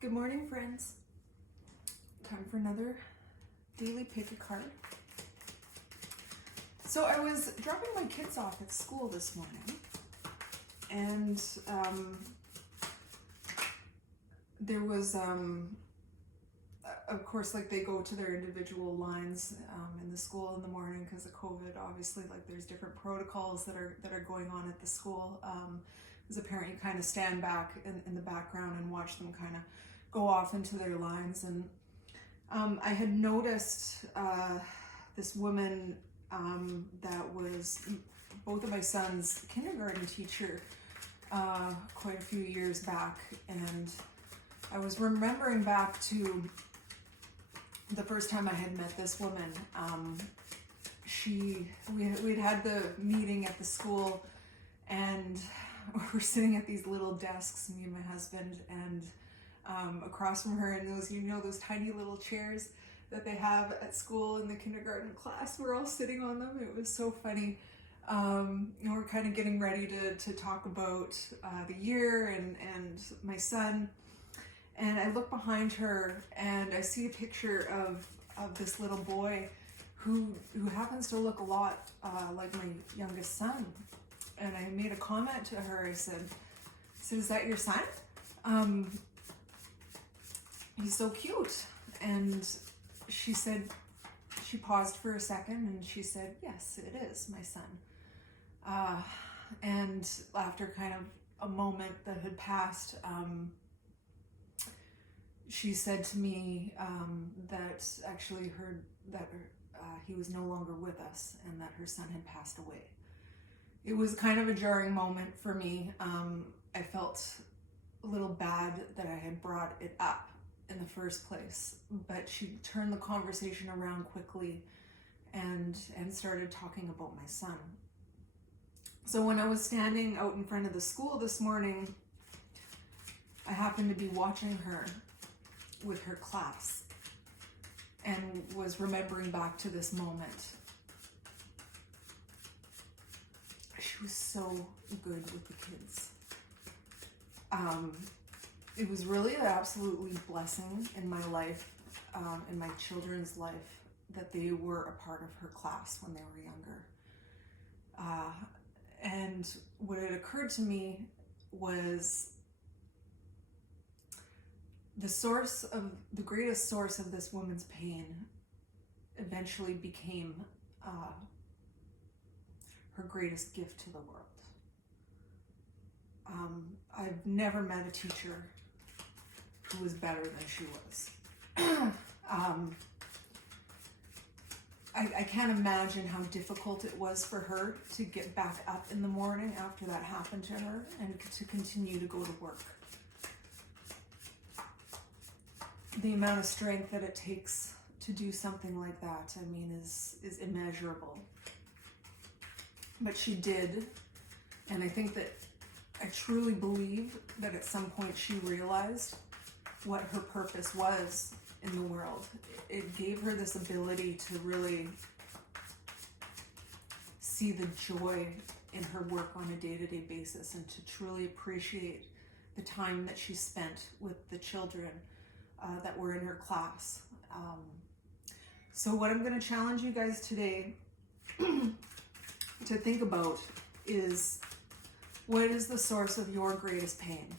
Good morning, friends. Time for another daily pick a card. So I was dropping my kids off at school this morning, and there was, of course, like they go to their individual lines in the school in the morning because of COVID. Obviously, like there's different protocols that are going on at the school. As a parent, you kind of stand back in the background and watch them kind of go off into their lines. And I had noticed this woman that was both of my sons' kindergarten teacher quite a few years back, and I was remembering back to the first time I had met this woman. We'd had the meeting at the school, and we're sitting at these little desks, me and my husband, and across from her, and those tiny little chairs that they have at school in the kindergarten class, we're all sitting on them. It was so funny. We're kind of getting ready to talk about the year and my son. And I look behind her and I see a picture of this little boy who happens to look a lot like my youngest son. And I made a comment to her. I said, "Is that your son? He's so cute." And she said, she paused for a second and she said, "Yes, it is my son." And after kind of a moment that had passed, she said to me that actually he was no longer with us and that her son had passed away. It was kind of a jarring moment for me. I felt a little bad that I had brought it up in the first place, but she turned the conversation around quickly and started talking about my son. So when I was standing out in front of the school this morning, I happened to be watching her with her class and was remembering back to this moment. She was so good with the kids. It was really an absolutely blessing in my life, in my children's life, that they were a part of her class when they were younger. And what had occurred to me was the greatest source of this woman's pain eventually became her greatest gift to the world. I've never met a teacher who was better than she was. I can't imagine how difficult it was for her to get back up in the morning after that happened to her and to continue to go to work. The amount of strength that it takes to do something like that, I mean, is immeasurable. But she did, and I truly believe that at some point she realized what her purpose was in the world. It gave her this ability to really see the joy in her work on a day-to-day basis and to truly appreciate the time that she spent with the children that were in her class. So what I'm going to challenge you guys today to think about is, what is the source of your greatest pain?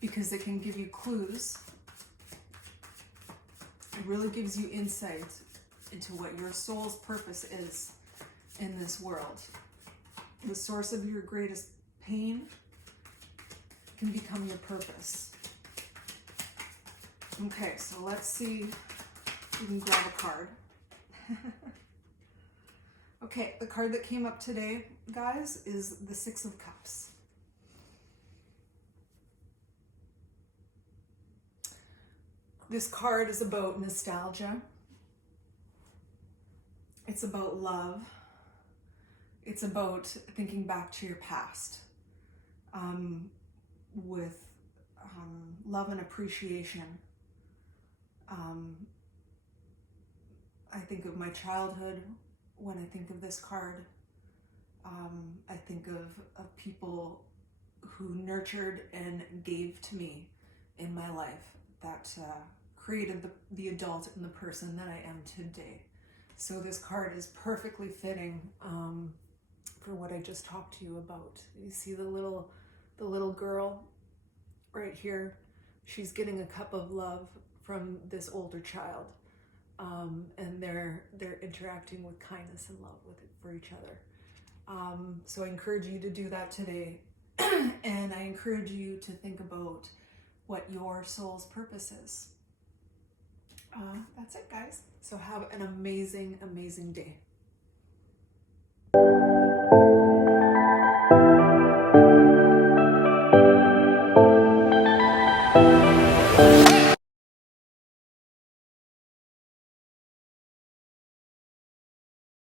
Because it can give you clues. It really gives you insight into what your soul's purpose is in this world. The source of your greatest pain can become your purpose. Okay, so let's see if we can grab a card. Okay, the card that came up today, guys, is the Six of Cups. This card is about nostalgia. It's about love. It's about thinking back to your past with love and appreciation. I think of my childhood when I think of this card. I think of people who nurtured and gave to me in my life that created the adult and the person that I am today. So this card is perfectly fitting for what I just talked to you about. You see the little girl right here. She's getting a cup of love from this older child, and they're interacting with kindness and love for each other. So I encourage you to do that today, and I encourage you to think about what your soul's purpose is. That's it, guys. So have an amazing, amazing day.